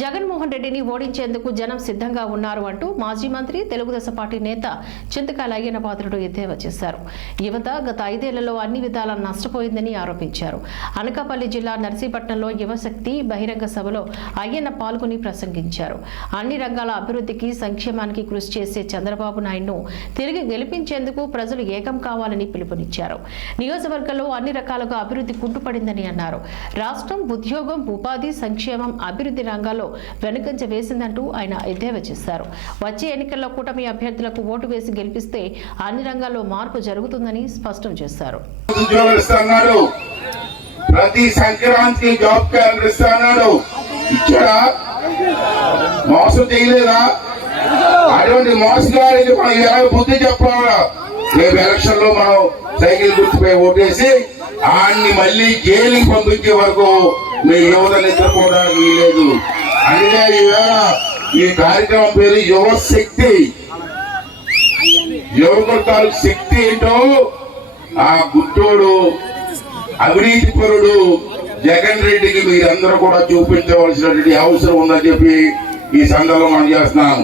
జగన్మోహన్ రెడ్డిని ఓడించేందుకు జనం సిద్ధంగా ఉన్నారు అంటూ మాజీ మంత్రి తెలుగుదేశం పార్టీ నేత చింతకాయల అయ్యన్న పాత్రుడు ఎద్దేవా చేశారు. యువత గత 5 ఏళ్లలో అన్ని విధాలా నష్టపోయిందని ఆరోపించారు. అనకాపల్లి జిల్లా నర్సీపట్నంలో యువశక్తి బహిరంగ సభలో అయ్యన్న పాల్గొని ప్రసంగించారు. అన్ని రంగాల అభివృద్ధికి సంక్షేమానికి కృషి చేసే చంద్రబాబు నాయుడును తిరిగి గెలిపించేందుకు ప్రజలు ఏకం కావాలని పిలుపునిచ్చారు. నియోజకవర్గంలో అన్ని రకాలుగా అభివృద్ధి కుంటుపడిందని అన్నారు. రాష్ట్రం ఉద్యోగం, ఉపాధి, సంక్షేమం, అభివృద్ధి రంగాల్లో వెనుకంజ వేసిందంటూ ఆయన ఎద్దేవా చేశారు. వచ్చే ఎన్నికల్లో కూటమి అభ్యర్థులకు ఓటు వేసి గెలిపిస్తే అన్ని రంగాల్లో మార్పు జరుగుతుందని స్పష్టం చేశారు. ప్రతి సంక్రాంతికి జాబ్ క్యాలెండర్ ఇస్తాడు. ఇచ్చాడా? మోసం చేయలేదా? అటువంటి మోసగారికి మనం ఎలా బుద్ధి చెప్పాలా? రేపు ఎలక్షన్ లో మనం సైకిల్ గుర్తుపై ఓటేసి ఆయన్ని మళ్ళీ జైలుకి పంపించే వరకు మీ యువత నిద్రపోవడానికి వీలేదు. అందుకే ఈవేళ ఈ కార్యక్రమం పేరు యువశక్తి. యువకుల శక్తి ఏంటో ఆ గుట్టోడు అవినీతి పరుడు జగన్ రెడ్డికి మీరందరూ కూడా చూపించవలసినటువంటి అవసరం ఉందని చెప్పి ఈ సందర్భంగా మనం చేస్తున్నాం.